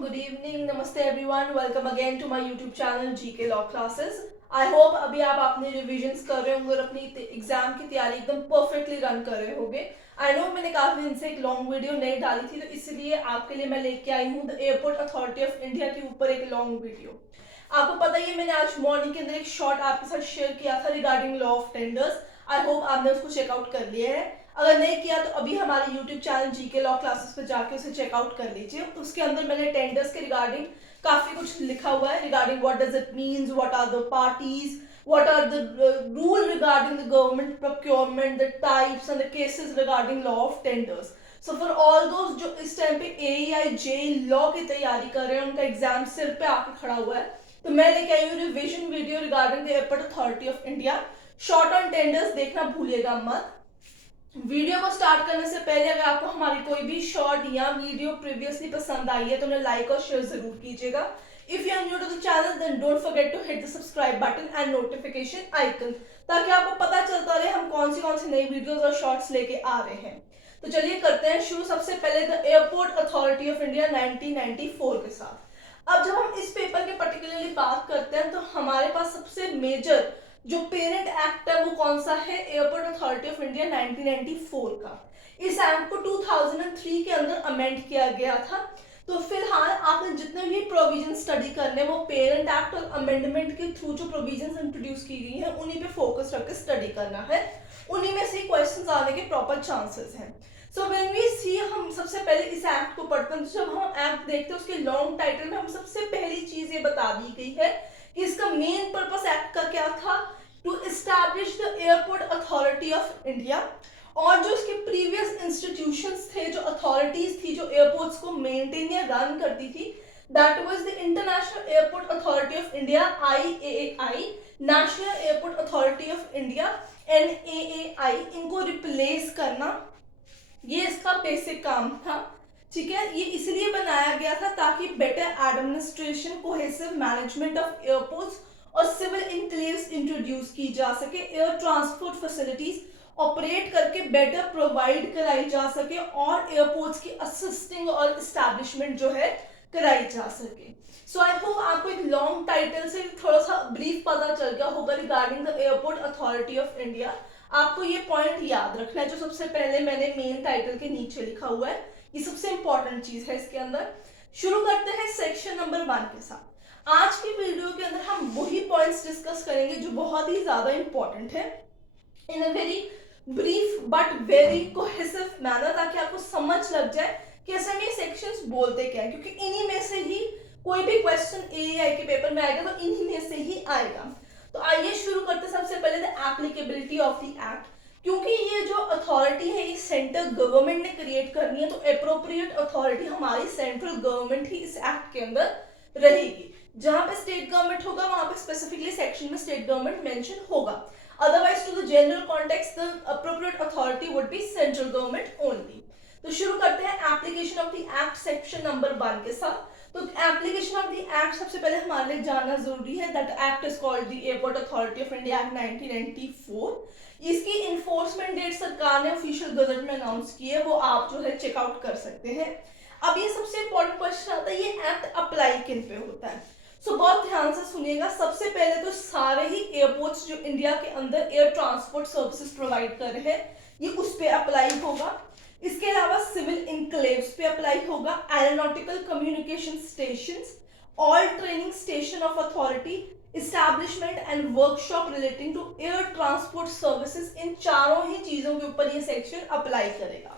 good evening, namaste everyone. Welcome again to my YouTube channel GK Law Classes. I hope अभी आप अपने revisions कर रहे होंगे और अपनी एग्जाम की तैयारी एकदम परफेक्टली रन कर रहे होंगे. आई नो मैंने काफी दिन से एक लॉन्ग वीडियो नहीं डाली थी, तो इसलिए आपके लिए मैं लेके आई हूँ the Airport Authority of India के ऊपर एक लॉन्ग वीडियो. आपको पता ही है मैंने आज मॉर्निंग के अंदर एक शॉर्ट आपके साथ शेयर किया था regarding law of tenders. I hope आपने उसको चेकआउट कर लिया है. अगर नहीं किया तो अभी हमारे YouTube channel GK law classes पे जाके उसे चेकआउट कर लीजिए. उसके अंदर मैंने टेंडर्स के रिगार्डिंग काफी कुछ लिखा हुआ है regarding what does it means, what are the parties, what are the rule regarding the government procurement, the types and the cases regarding law of tenders. So for all those जो इस time पे AEI JEE law की तैयारी कर रहे हैं, उनका exam सिर पे आके खड़ा हुआ है, तो मैं लेके आई हूँ revision video regarding the Airport Authority of India. Short on tenders देखना भूलिएगा मत. वीडियो को स्टार्ट करने से पहले अगर आपको हमारी कोई भी शॉर्ट या वीडियो प्रीवियसली पसंद आई है तो उन्हें लाइक और शेयर जरूर कीजिएगा. If you are new to the channel, then don't forget to hit the subscribe button and notification icon, ताकि आपको पता चलता रहे हम कौन सी नई वीडियोस और शॉर्ट्स लेके आ रहे हैं. तो चलिए करते हैं शुरू. सबसे पहले the Airport Authority of India 1994 के साथ. अब जब हम इस पेपर के पर्टिकुलरली बात करते हैं तो हमारे पास सबसे मेजर जो पेरेंट एक्ट है वो कौन सा है? एयरपोर्ट अथॉरिटी ऑफ इंडिया 1994 का. इस एक्ट को 2003 के अंदर अमेंड किया गया था. तो फिलहाल आपने जितने भी प्रोविजन स्टडी करने वो पेरेंट एक्ट और अमेंडमेंट के थ्रू जो प्रोविजन इंट्रोड्यूस की गई हैं उन्हीं पे फोकस रख के स्टडी करना है. उन्हीं में से क्वेश्चंस आने के प्रॉपर चांसेस हैं. सो व्हेन वी सी, हम सबसे पहले इस एक्ट को पढ़ते हैं. तो जब हम एक्ट देखते हैं उसके लॉन्ग टाइटल में हम सबसे पहली चीज ये बता दी गई है कि इसका मेन पर्पस एक्ट का क्या था? To establish the Airport Authority of India. और जो इसके प्रीवियस इंस्टीट्यूशंस थे, जो अथॉरिटीज थी जो एयरपोर्ट्स को मेंटेन या रन करती थी, that was the international airport Authority of India IAAI, national airport Authority of India NAAI, इनको रिप्लेस करना ये इसका बेसिक काम था. ठीक है, ये इसलिए बनाया गया था ताकि better administration, cohesive management of airports और सिविल इंक्लेव्स इंट्रोड्यूस की जा सके. एयर ट्रांसपोर्ट फैसिलिटीज ऑपरेट करके बेटर प्रोवाइड कराई जा सके और एयरपोर्ट्स की असिस्टिंग और एस्टैब्लिशमेंट जो है कराई जा सके. सो आई होप आपको एक लॉन्ग टाइटल से थोड़ा सा ब्रीफ पता चल गया होगा regarding the Airport Authority of India. आपको ये पॉइंट याद रखना है जो सबसे पहले मैंने मेन टाइटल के नीचे लिखा हुआ है. ये सबसे इंपॉर्टेंट चीज है इसके अंदर. शुरू करते हैं सेक्शन नंबर 1 के साथ. आज की वीडियो के अंदर हम वही पॉइंट्स डिस्कस करेंगे जो बहुत ही ज्यादा इंपॉर्टेंट है in a very brief but very cohesive manner, ताकि आपको समझ लग जाए कि असल में सेक्शंस बोलते क्या है, क्योंकि इन्हीं में से ही कोई भी क्वेश्चन AEI के पेपर में आएगा तो इन्हीं में से ही आएगा. तो आइए शुरू करते हैं सबसे पहले the applicability of the act. क्योंकि ये जो अथॉरिटी है ये सेंट्रल गवर्नमेंट ने क्रिएट करनी है, तो अप्रोप्रिएट अथॉरिटी हमारी सेंट्रल गवर्नमेंट ही इस एक्ट के अंदर रहेगी. जहां पे स्टेट गवर्नमेंट होगा वहां पे स्पेसिफिकली सेक्शन में स्टेट गवर्नमेंट मेंशन होगा. Otherwise, to the general context, the appropriate authority would be central government only. तो शुरू करते हैं application of the act section number 1 के साथ. तो एप्लीकेशन ऑफ द एक्ट सबसे पहले हमारे लिए जानना जरूरी है. That act is called the Airport Authority of India act 1994. इसकी इन्फोर्समेंट डेट सरकार ने ऑफिशियल गजट में अनाउंस की है, वो आप जो है चेकआउट कर सकते हैं. अब ये सबसे इंपॉर्टेंट क्वेश्चन आता है, ये एक्ट अप्लाई किन पे होता है? सो बहुत ध्यान से सुनिएगा. सबसे पहले तो सारे ही एयरपोर्ट्स जो इंडिया के अंदर एयर ट्रांसपोर्ट सर्विसेज प्रोवाइड कर रहे हैं ये उस पे अप्लाई होगा. इसके अलावा सिविल इनक्लेव्स पे अप्लाई होगा, aeronautical communication stations, all training station of authority, establishment and workshop relating to air transport services. इन चारों ही चीजों के ऊपर ये सेक्शन अप्लाई करेगा.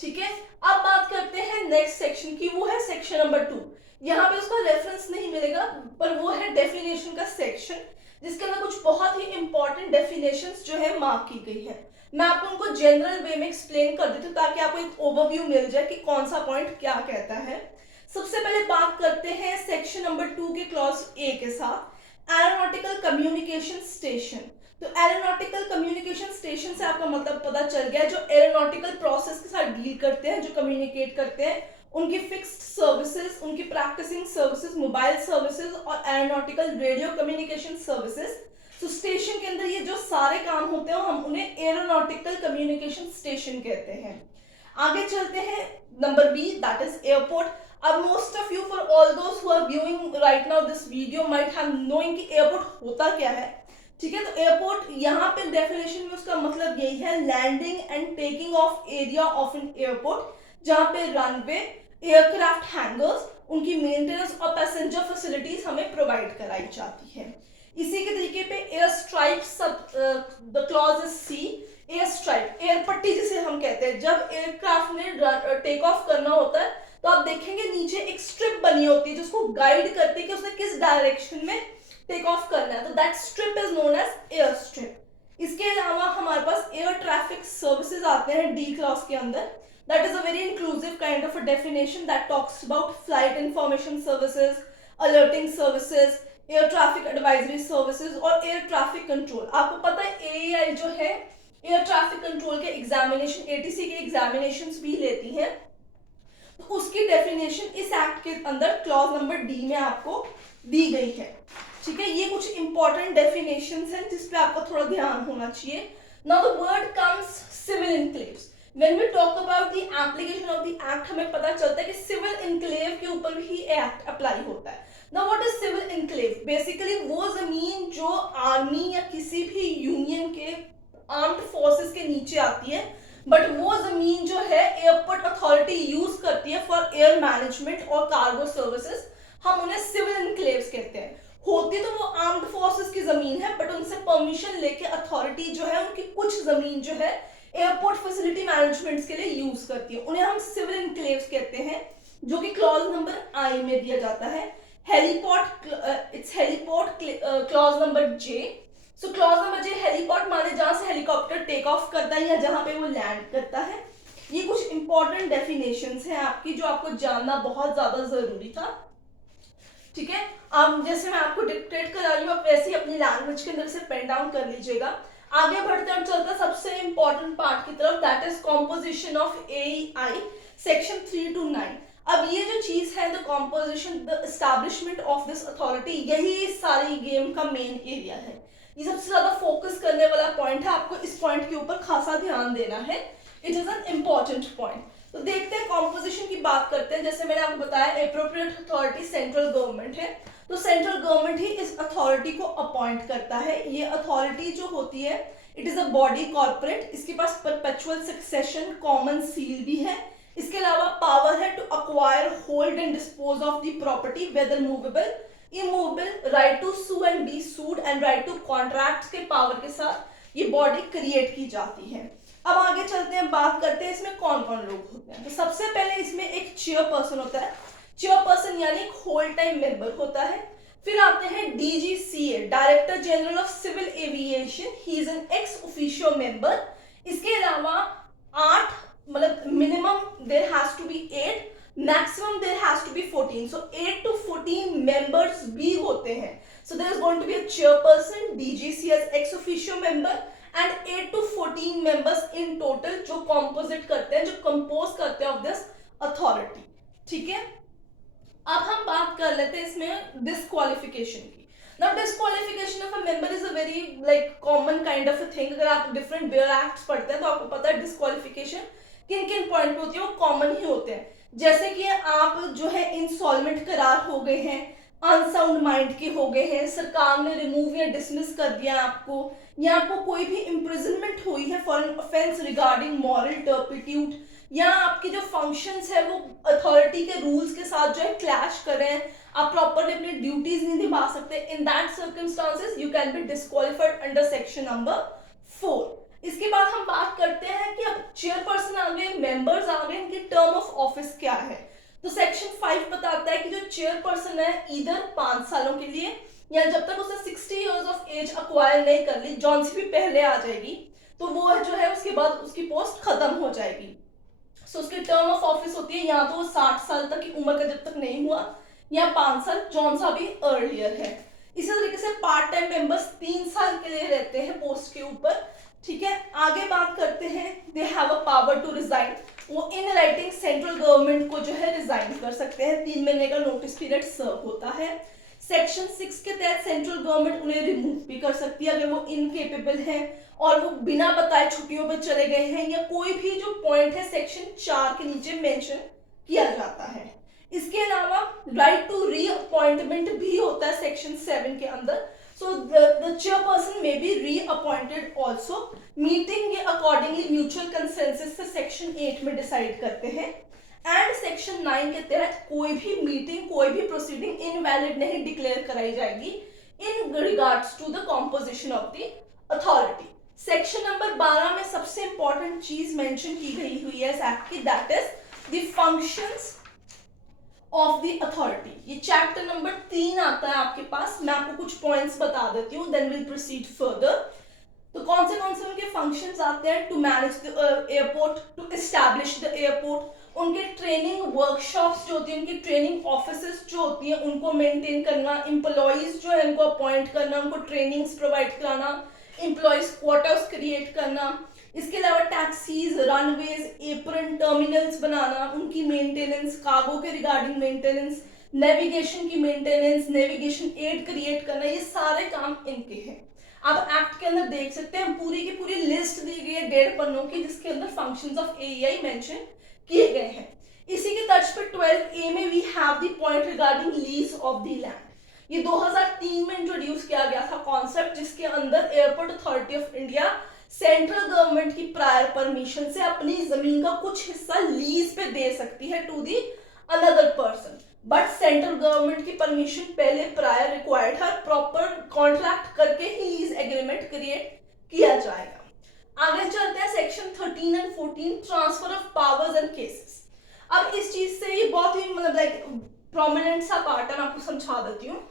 ठीक है, अब बात करते हैं नेक्स्ट सेक्शन की. वो है सेक्शन नंबर 2. यहाँ पे उसका रेफरेंस नहीं मिलेगा पर वो है डेफिनेशन का सेक्शन, जिसके अंदर कुछ बहुत ही इंपॉर्टेंट डेफिनेशंस जो है मार्क की गई है. मैं आपको उनको जनरल वे में एक्सप्लेन कर देती हूँ ताकि आपको एक ओवरव्यू मिल जाए कि कौन सा पॉइंट क्या कहता है. सबसे पहले बात करते हैं सेक्शन नंबर 2 के क्लॉज A के साथ, एरोनॉटिकल कम्युनिकेशन स्टेशन. तो एरोनॉटिकल कम्युनिकेशन स्टेशन से आपका मतलब पता चल गया, जो एरोनॉटिकल प्रोसेस के साथ डील करते हैं, जो कम्युनिकेट करते हैं, उनकी फिक्स्ड सर्विसेज, उनकी प्रैक्टिसिंग सर्विसेज, मोबाइल सर्विसेज और एरोनॉटिकल रेडियो कम्युनिकेशन सर्विसेज. तो स्टेशन के अंदर ये जो सारे काम होते हैं हम उन्हें एरोनॉटिकल कम्युनिकेशन स्टेशन कहते हैं. आगे चलते हैं number B, that is airport अब most of you, for all those who are viewing right now this video, might have knowing कि एयरपोर्ट होता क्या है, ठीक है। तो एयरपोर्ट यहाँ पे डेफिनेशन में उसका मतलब यही है, landing and taking off area of an airport, जहाँ पे रनवे, एयरक्राफ्ट हैंगर्स, उनकी मेंटेनेंस और पैसेंजर फैसिलिटीज हमें प्रोवाइड कराई जाती है। इसी के तरीके पे air stripe, sub the clause is C, air stripe, air पट्टी जिसे हम कहते हैं, जब एयरक्राफ्ट ने टेक ऑफ करना होता है तो आप देखेंगे नीचे एक स्ट्रिप बनी होती है जिसको गाइड करती है कि उसने किस डायरेक्शन में टेक ऑफ करना है, तो that strip is known as air strip. इसके अलावा हमारे पास एयर ट्रैफिक सर्विसेज आते हैं डी क्लॉज के अंदर। That is a very inclusive kind of a definition that talks about flight information services, alerting services, air traffic advisory services और air traffic control. आपको पता है एएआई जो है एयर ट्रैफिक कंट्रोल के एग्जामिनेशन, एटीसी के एग्जामिनेशंस भी लेती है, तो उसकी डेफिनेशन इस एक्ट के अंदर क्लॉज नंबर डी में आपको दी गई है, ठीक है। ये कुछ इंपॉर्टेंट डेफिनेशंस हैं जिस पे आपका थोड़ा ध्यान होना चाहिए। Now the word comes civil enclaves. When we talk about the application of the act, हमें पता चलता है कि सिविल इनक्लेव के ऊपर भी एक्ट अप्लाई होता है। Now what is civil enclave? Basically वो जमीन जो आर्मी या किसी भी यूनियन के आर्म्ड फोर्सेस के नीचे आती है, बट वो जमीन जो है एयरपोर्ट अथॉरिटी यूज करती है फॉर एयर मैनेजमेंट और कार्गो सर्विसेज, हम उन्हें सिविल इनक्लेव्स कहते हैं। होती तो वो आर्म्ड फोर्सेस की जमीन है, बट उनसे परमिशन लेके अथॉरिटी जो है उनकी कुछ जमीन जो है एयरपोर्ट फैसिलिटी मैनेजमेंट के लिए यूज करती है, उन्हें हम सिविल इनक्लेव्स कहते हैं, जो कि क्लॉज नंबर आई में दिया जाता है। Heliport, it's heliport clause number J. So clause number J heliport माने जहां से हेलीकॉप्टर टेक ऑफ करता है या जहां पे वो लैंड करता है। ये कुछ इंपॉर्टेंट डेफिनेशंस हैं आपकी जो आपको जानना बहुत ज्यादा जरूरी था, ठीक है। अब जैसे मैं आपको डिक्टेट करा रही हूँ, आप वैसे ही अपनी लैंग्वेज के अंदर से पेन डाउन कर लीजिएगा। आगे बढ़ते हैं, चलते सबसे इंपॉर्टेंट पार्ट की तरफ, that is composition of AI, section 3 to 9। अब ये जो चीज है, the composition, the establishment of this authority, यही सारी गेम का मेन एरिया है। ये सबसे ज्यादा फोकस करने वाला पॉइंट है, आपको इस पॉइंट के ऊपर खासा ध्यान देना है, it is an important point. तो देखते हैं, कॉम्पोजिशन की बात करते हैं। जैसे मैंने आपको बताया एप्रोप्रिएट अथॉरिटी सेंट्रल गवर्नमेंट है, तो सेंट्रल गवर्नमेंट ही इस अथॉरिटी को अपॉइंट करता है। ये अथॉरिटी जो होती है, it is a body corporate, इसके पास परपेचुअल सक्सेशन, कॉमन सील भी है। इसके अलावा पावर है to acquire, hold and dispose of the property, whether movable, immovable, right to sue and be sued and right to contract के power के साथ ये बॉडी क्रिएट की जाती है। अब आगे चलते हैं, बात करते हैं इसमें कौन कौन लोग होते हैं। तो सबसे पहले इसमें एक चेयरपर्सन होता है, चेयरपर्सन यानी एक होल टाइम मेंबर होता है। फिर आते हैं DGCA, director general of civil aviation, he is an ex officio member. इसके अलावा 8, मतलब minimum there has to be 8, maximum there has to be 14, so 8 to 14 members भी होते हैं। So there is going to be a chairperson, DGCA as ex officio member and 8 to 14 members in total जो composite करते हैं, जो compose करते हैं of this authority, ठीक है। अब हम बात कर लेते हैं इसमें डिस्क्वालिफिकेशन की। Now disqualification of a member is a very like common kind of a thing. अगर आप डिफरेंट बेयर एक्ट्स पढ़ते हैं तो आपको पता है डिस्क्वालिफिकेशन किन किन पॉइंट पे होती है, वो कॉमन ही होते हैं। जैसे कि आप जो है इंसॉल्वेंट करार हो गए हैं, अनसाउंड माइंड के हो गए हैं, सरकार ने रिमूव या डिसमिस कर दिया आपको, या आपको कोई भी इम्प्रिजनमेंट हुई है for an offence regarding moral turpitude, या आपके जो फंक्शंस है वो अथॉरिटी के रूल्स के साथ जो है क्लैश कर रहे हैं, आप प्रॉपरली अपनी ड्यूटीज नहीं निभा सकते, in that circumstances you can be disqualified under section number 4। इसके बाद हम बात करते हैं कि अब चेयरपर्सन आ गए, मेंबर्स आ गए, इनकी टर्म ऑफ ऑफिस क्या है। तो सेक्शन 5 बताता है कि जो चेयरपर्सन है इधर 5 सालों के लिए, या जब तक उसने 60 इयर्स ऑफ एज अक्वायर नहीं कर ली, जॉन से भी पहले आ जाएगी, तो वो जो है उसके बाद उसकी पोस्ट खत्म हो जाएगी। सो उसकी टर्म ऑफ ऑफिस होती है या तो वो 60 साल तक की उम्र का जब तक नहीं हुआ, या 5 साल, जॉन सा भी अर्लियर है। इसी तरीके से पार्ट टाइम मेंबर्स 3 साल के लिए रहते हैं पोस्ट के ऊपर, ठीक है। आगे बात करते हैं, they have a power to resign, वो इन राइटिंग सेंट्रल गवर्नमेंट को जो है रिजाइन कर सकते हैं, 3 महीने का नोटिस पीरियड सर्व होता है। सेक्शन 6 के तहत सेंट्रल गवर्नमेंट उन्हें रिमूव भी कर सकती है अगर वो इनकेपेबल है और वो बिना बताए छुट्टियों पर चले गए हैं, या कोई भी जो पॉइंट है सेक्शन 4 के नीचे मेंशन किया जाता है। इसके अलावा राइट टू रीअपॉइंटमेंट भी होता है सेक्शन 7 के अंदर। So the chairperson may be reappointed also. Meeting ये अकॉर्डिंगली म्यूचुअल कंसेंसस से सेक्शन 8 में डिसाइड करते हैं। एंड सेक्शन 9 के तहत कोई भी मीटिंग, कोई भी प्रोसीडिंग इनवैलिड नहीं डिक्लेयर कराई जाएगी in regards to the composition of the authority. Section number 12 में सबसे इंपॉर्टेंट चीज मेंशन की गई हुई है इस एक्ट की, that is the functions of the authority. ये चैप्टर नंबर 3 आता है आपके पास। मैं आपको कुछ पॉइंट्स बता देती हूँ, देन विल प्रोसीड फर्दर। तो कौन से उनके फंक्शंस आते हैं? To manage the airport, to establish the airport, उनके ट्रेनिंग वर्कशॉप्स जो होती हैं, उनकी ट्रेनिंग ऑफिसेस जो होती हैं उनको मेंटेन करना, एम्प्लॉयज जो है उनको अपॉइंट करना, उनको ट्रेनिंग्स प्रोवाइड कराना, एम्प्लॉयज क्वार्टर्स क्रिएट करना। इसके अलावा टैक्सीज, रनवेज, एप्रन, टर्मिनल्स बनाना, उनकी मेंटेनेंस, कार्गो के रिगार्डिंग मेंटेनेंस, नेविगेशन की मेंटेनेंस, नेविगेशन एड क्रिएट करना, ये सारे काम इनके हैं। आप एक्ट के अंदर देख सकते हैं पूरी की पूरी लिस्ट दी गई है 1.5 पन्नों की, जिसके अंदर फंक्शंस ऑफ एईआई मेंशन किए गए हैं। इसी के तर्ज पर 12A में we have the point regarding lease of the land. ये 2003 में इंट्रोड्यूस किया गया था कॉन्सेप्ट, जिसके अंदर airport Authority of India central government की प्रायर परमिशन से अपनी जमीन का कुछ हिस्सा लीज पे दे सकती है to the another person, but central government की परमिशन पहले प्रायर रिक्वायर्ड है। प्रॉपर कॉन्ट्रैक्ट करके ही लीज एग्रीमेंट क्रिएट किया जाएगा। आगे चलते हैं section 13 and 14, transfer of powers and cases. अब इस चीज से ये बहुत ही मतलब लाइक प्रोमिनेंट सा पार्ट है, मैं आपको समझा देती हूँ।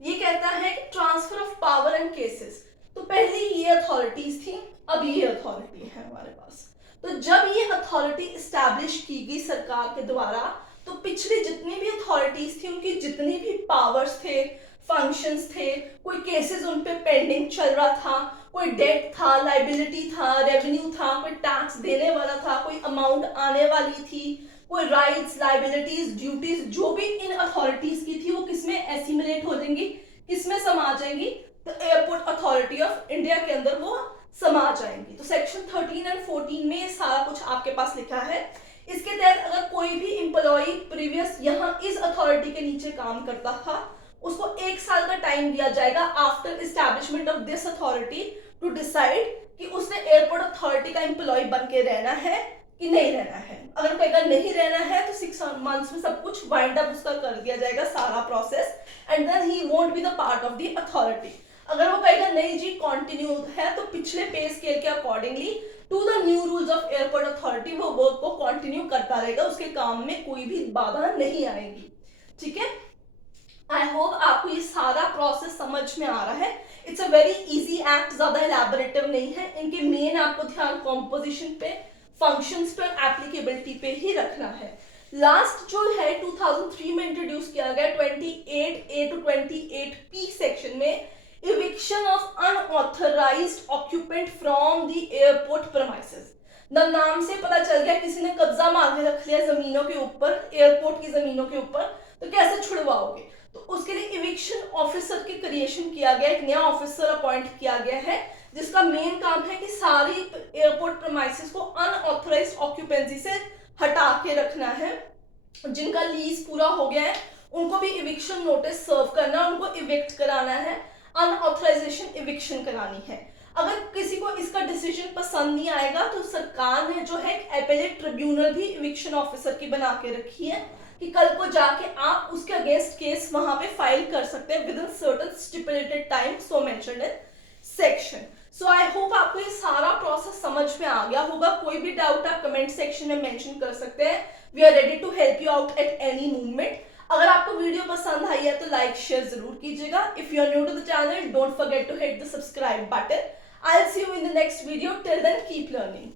ये कहता है कि transfer of power and cases, तो पहले ये अथॉरिटीज थी, अब ये अथॉरिटी है हमारे पास। तो जब ये अथॉरिटी इस्टेब्लिश की गई सरकार के द्वारा, तो पिछली जितनी भी अथॉरिटीज थी उनकी जितनी भी पावर्स थे, फंक्शंस थे, कोई केसेस उन पे पेंडिंग चल रहा था, कोई डेट था, लाइबिलिटी था, रेवेन्यू था, कोई टैक्स देने वाला था, कोई अमाउंट आने वाली थी, कोई राइट्स, लाइबिलिटीज, ड्यूटीज जो भी इन अथॉरिटीज की थी वो किसमें एसिमिलेट हो जाएंगी, किसमें समा जाएंगी? तो एयरपोर्ट अथॉरिटी ऑफ इंडिया के अंदर वो समा जाएंगी। तो सेक्शन 13 एंड 14 में ये सारा कुछ आपके पास लिखा है। इसके तहत अगर कोई भी एम्प्लॉय प्रीवियस यहाँ इस अथॉरिटी के नीचे काम करता था, उसको 1 साल का टाइम दिया जाएगा after establishment of this authority to decide कि उसने एयरपोर्ट अथॉरिटी का एम्प्लॉय बन के रहना है कि नहीं रहना है। अगर कहेगा नहीं रहना है तो 6 मंथ्स में सब कुछ वाइंड अप उसका कर दिया जाएगा, सारा process, and then he won't be the part of the authority. अगर वो कहेगा नहीं जी कंटिन्यू है, तो पिछले पे स्केल के accordingly to the new rules of airport authority वो वर्क को कंटिन्यू करता रहेगा, उसके काम में कोई भी बाधा नहीं आएगी। ठीक है, आई होप आपको ये सारा प्रोसेस समझ में आ रहा है। It's a very easy act, ज्यादा इलैबोरेटिव नहीं है। इनके मेन आपको ध्यान कॉम्पोजिशन पे, फंक्शंस पे, एप्लीकेबिलिटी पे ही रखना है। लास्ट जो है 2003 में इंट्रोड्यूस किया गया 28A to 28P सेक्शन में, eviction of unauthorized occupant from the airport premises। नाम से पता चल गया किसी ने कब्जा मार के रख लिया जमीनों के ऊपर, एयरपोर्ट की जमीनों के ऊपर, तो कैसे छुड़वाओगे? तो उसके लिए इविक्शन ऑफिसर की क्रिएशन किया गया, एक नया ऑफिसर अपॉइंट किया गया है, जिसका मेन काम है कि सारी एयरपोर्ट प्रीमाइसेस को अनऑथराइज्ड ऑक्यूपेंसी से हटा के रखना है। जिनका लीज पूरा हो गया है उनको भी इविक्शन नोटिस सर्व करना, उनको इविक्ट कराना है, अनऑथराइजेशन इविक्शन करानी है। अगर किसी को इसका डिसीजन पसंद नहीं आएगा तो सरकार ने जो है एक एपेलेट ट्रिब्यूनल भी इविक्शन ऑफिसर की बना के रखी है कि कल को जाके आप उसके अगेंस्ट केस वहां पे फाइल कर सकते हैं with in certain stipulated time so mentioned in section. So I hope आपको ये सारा प्रोसेस समझ में आ गया होगा। कोई भी डाउट आप कमेंट सेक्शन में मेंशन कर सकते हैं। We are ready to help you out at any movement. अगर आपको वीडियो पसंद आई है तो लाइक शेयर जरूर कीजिएगा। If you are new to the channel don't forget to hit the subscribe button. I will see you in the next video. Till then keep learning.